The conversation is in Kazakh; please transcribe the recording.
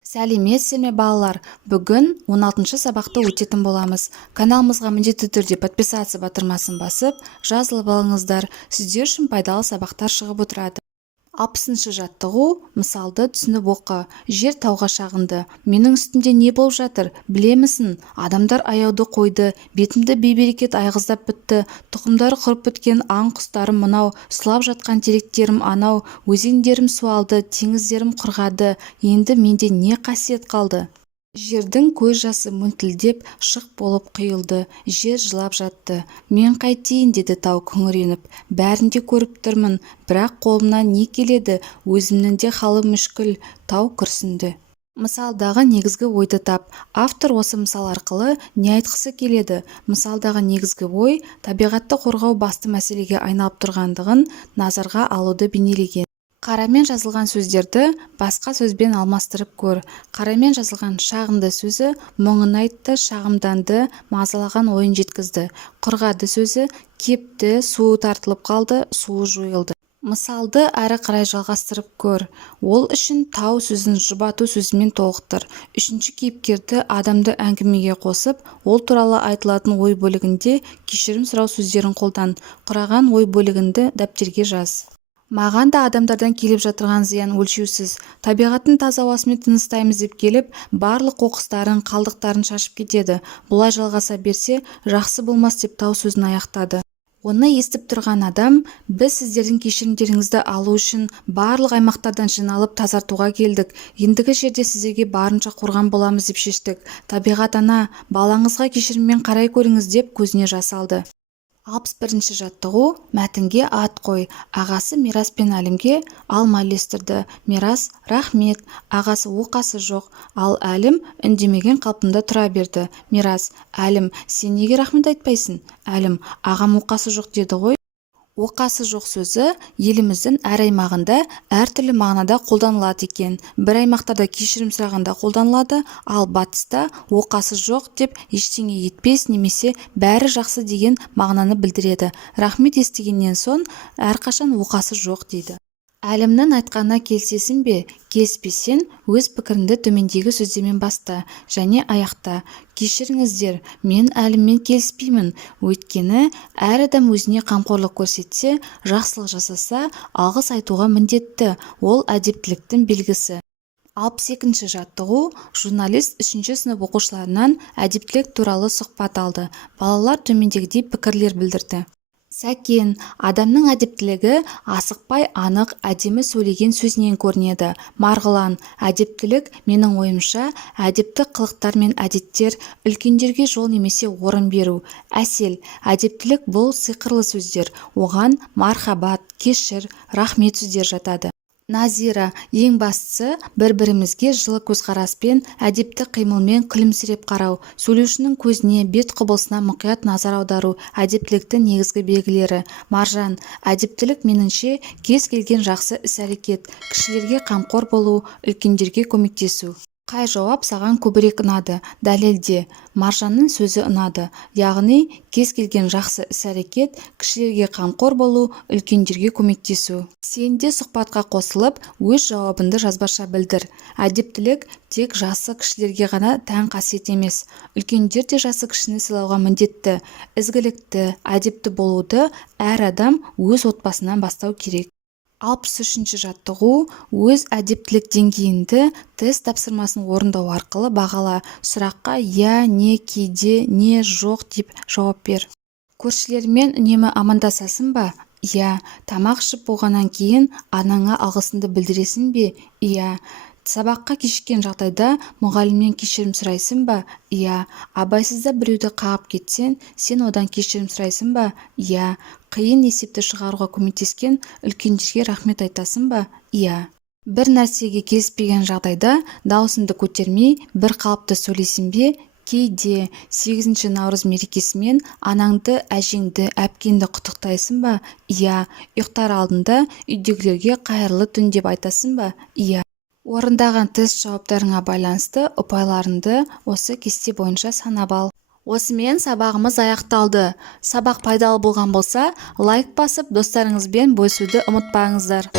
Сәлеметсіздер ме балалар? Бүгін 16-шы сабақты өтетін боламыз. Каналымызға міндетті түрде подписаться батырмасын басып, жазылып алыңыздар. Сіздер үшін пайдалы сабақтар шығып отырады. 60-шы жаттығу: мысалды түсініп оқы. Жер тауға шағынды. Менің үстімде не болып жатыр? Білемісің? Адамдар аяуды қойды, бетімді бейберекет айғыздап бітті. Тұқымдары құрып біткен аң құстарым мынау, сұлап жатқан теректерім анау, өзендерім суалды, теңіздерім құрғады. Енді менде не қасиет қалды? Жердің көз жасы мөлтілдеп шық болып құйылды. Жер жылап жатты. Мен қайтейін, деді тау күңіреніп. Бәрін де көріп тұрмын, бірақ қолымнан не келеді? Өзімнің де халы мүшкіл. Тау күрсінді. Мысалдағы негізгі ойды тап. Автор осы мысал арқылы не айтқысы келеді? Мысалдағы негізгі ой табиғатты қорғау басты мәселеге айналып тұрғандығын назарға алуды бейнелеген. Қарамен жазылған сөздерді басқа сөзбен алмастырып көр. Қарамен жазылған шағынды сөзі мұңын айтты, шағымданды, мазалаған ойын жеткізді. Құрғады сөзі кепті, суы тартылып қалды, суы жойылды. Мысалды әрі қарай жалғастырып көр. Ол үшін тау сөзін жұбату сөзімен толықтыр. Үшінші кейіпкерді адамды әңгімеге қосып, ол туралы айтылатын ой бөлігінде кешірім сұрау сөздерін қолдан. Құраған ой бөлігінді дәптерге жаз. Маған да адамдардан келіп жатырған зиян өлшеусіз. Табиғаттың таза ауасымен тыныстаймыз деп келіп, барлық қоқыстарын, қалдықтарын шашып кетеді. Бұлай жалғаса берсе, жақсы болмас деп тау сөзін аяқтады. Оны естіп тұрған адам: біз сіздердің кешірімдеріңізді алу үшін барлық аймақтардан жиналып тазартуға келдік. Ендігі жерде сіздерге барынша қорған боламыз деп шештік. Табиғат ана, балаңызға кешіріммен қарай көріңіз деп көзіне жас алды. 61-ші жаттығу: мәтінге ат қой. Ағасы Мирас пен Әлімге алма үлестірді. Мирас: рахмет. Ағасы: оқасы жоқ. Ал Әлім үндемеген қалпында тұра берді. Мирас: Әлім, сен неге рахмет айтпайсың? Әлім: ағам оқасы жоқ деді ғой. Оқасы жоқ сөзі еліміздің әр аймағында әртүрлі мағынада қолданылады екен. Бір аймақтарда кешірім сұрағанда қолданылады, ал батыста оқасы жоқ деп ештеңе етпес немесе бәрі жақсы деген мағынаны білдіреді. Рахмет естігеннен соң әрқашан оқасы жоқ дейді. Әлімнің айтқанына келісесің бе? Келіспесең, өз пікіріңді төмендегі сөздермен баста және аяқта. Кешіріңіздер, мен Әліммен келіспеймін. Өйткені әр адам өзіне қамқорлық көрсетсе, жақсылық жасаса, алғыс айтуға міндетті. Ол әдептіліктің белгісі. 62-ші жаттығу: журналист 3-ші сынып оқушыларынан әдептілік туралы сұхбат алды. Балалар төмендегідей пікірлер білдірді. Сәкен: адамның әдептілігі асықпай анық, әдемі сөйлеген сөзінен көрінеді. Марғұлан: әдептілік менің ойымша әдепті қылықтар мен әдеттер, үлкендерге жол немесе орын беру. Әсел: әдептілік бұл сиқырлы сөздер. Оған мархабат, кешір, рахмет сөздер жатады. Назира: ең бастысы бір-бірімізге жылы көзқараспен, әдепті қимылмен күлімсіреп қарау, сөйлеушінің көзіне, бет құбылысына мұқият назар аудару әдептіліктің негізгі белгілері. Маржан: әдептілік меніңше кез келген жақсы іс-әрекет, кішілерге қамқор болу, үлкендерге көмектесу. Қай жауап саған көбірек ұнады? Дәлелде. Маржанның сөзі ұнады. Яғни кез келген жақсы іс-әрекет, кішілерге қамқор болу, үлкендерге көмектесу. Сен де сұхбатқа қосылып, өз жауабыңды жазбаша білдір. Әдептілік тек жасы кішілерге ғана тән қасиет емес. Үлкендер де жасы кішіні сыйлауға міндетті. Ізгілікті, әдепті болуды әр адам өз отбасынан бастау керек. 63-ші жаттығу: өз әдептілік деңгейіңді тест тапсырмасын орындау арқылы бағала. Сұраққа я, не, кейде, не, жоқ деп жауап бер. Көршілермен үнемі амандасасың ба? Иә. Тамақ ішіп болғаннан кейін анаңа алғысыңды білдіресің бе? Иә. Сабаққа кешіккен жағдайда мұғалімнен кешірім сұрайсың ба? Иә. Абайсызда біреуді қағып кетсең, сен одан кешірім сұрайсың ба? Иә. Қиын есепті шығаруға көмектескен үлкендерге рахмет айтасың ба? Иә. Бір нәрсеге келіспеген жағдайда даусыңды көтермей, бір қалыпты сөйлейсің бе? Кейде. 8-ші наурыз мерекесімен анаңды, әжеңді, әпкеңді құттықтайсың ба? Иә. Ұйықтар алдында үйдегілерге қайырлы түн деп айтасың ба? Иә. Орындаған тест жауаптарыңа байланысты ұпайларыңды осы кесте бойынша санап ал. Осымен сабағымыз аяқталды. Сабақ пайдалы болған болса, лайк басып, достарыңызбен бөлісуді ұмытпаңыздар.